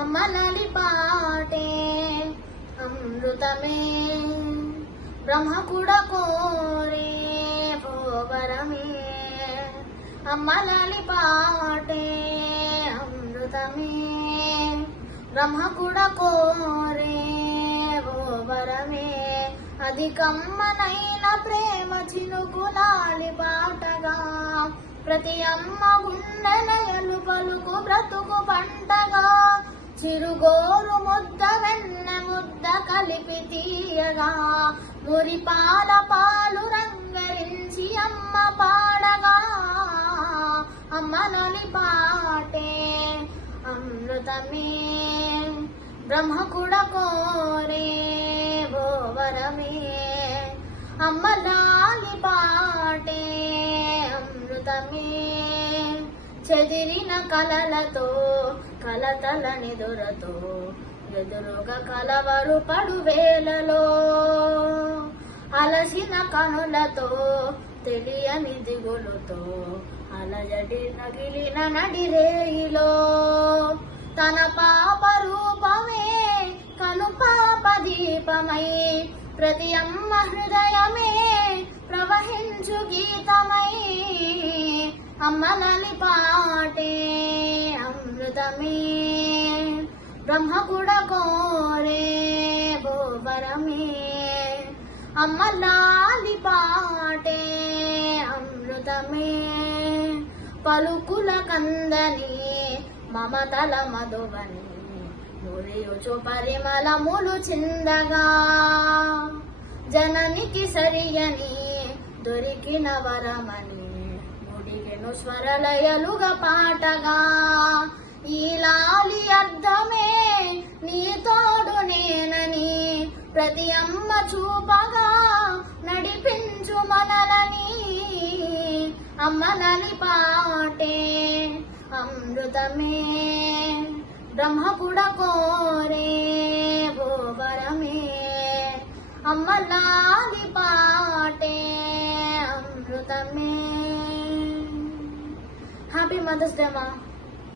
అమలలి పాటే అమృతమే బ్రహ్మకుడ కోరే భోవరమే అమలలి పాటే అమృతమే బ్రహ్మకుడ కోరే భోవరమే అది కమ్మనైన ప్రేమ చినుకులాలి పాటగా ప్రతి అమ్మ గుండెనయలు పలుకు బ్రతుకు పంటగా చిరుగోరు ముద్ద వెన్న ముద్ద కలిపి తీయగా మురిపాల పాలు రంగరించి అమ్మ పాడగా అమ్మనలి పాటే అమృతమే బ్రహ్మకుడ కోరే భోవరమే అమ్మలాలి పాటే అమృతమే చెదిరిన కలలతో కలతలని దొరతో ఎదురుగా కలవరు పడు వేలలో అలసిన కనులతో తెలియని దిగులుతో అలజడి నగిలిన నడిరేయిలో తన పాప రూపమే కను పాప దీపమై ప్రతి అమ్మ హృదయమే ప్రవహించు గీతమై అమ్మలలి పాటే అమృతమే బ్రహ్మకుడ కోరే భోవరమే అమ్మలాలి పాటే అమృతమే పలుకుల కందని మమతల మధువని మురియుచు పరిమళములు చిందగా జననికి సరియని దొరికిన వరమని ముడిగెను స్వరలయలుగా పాటగా ఈ లాలి అర్థమే నీ తోడు నేనని ప్రతి అమ్మ చూపగా నడిపించు మనలని అమ్మనలి పాటే అమృతమే బ్రహ్మకుడ కోరే భోవరమే అమ్మలాలి పాటే అమృతమే. హ్యాపీ మదర్స్ డే మా.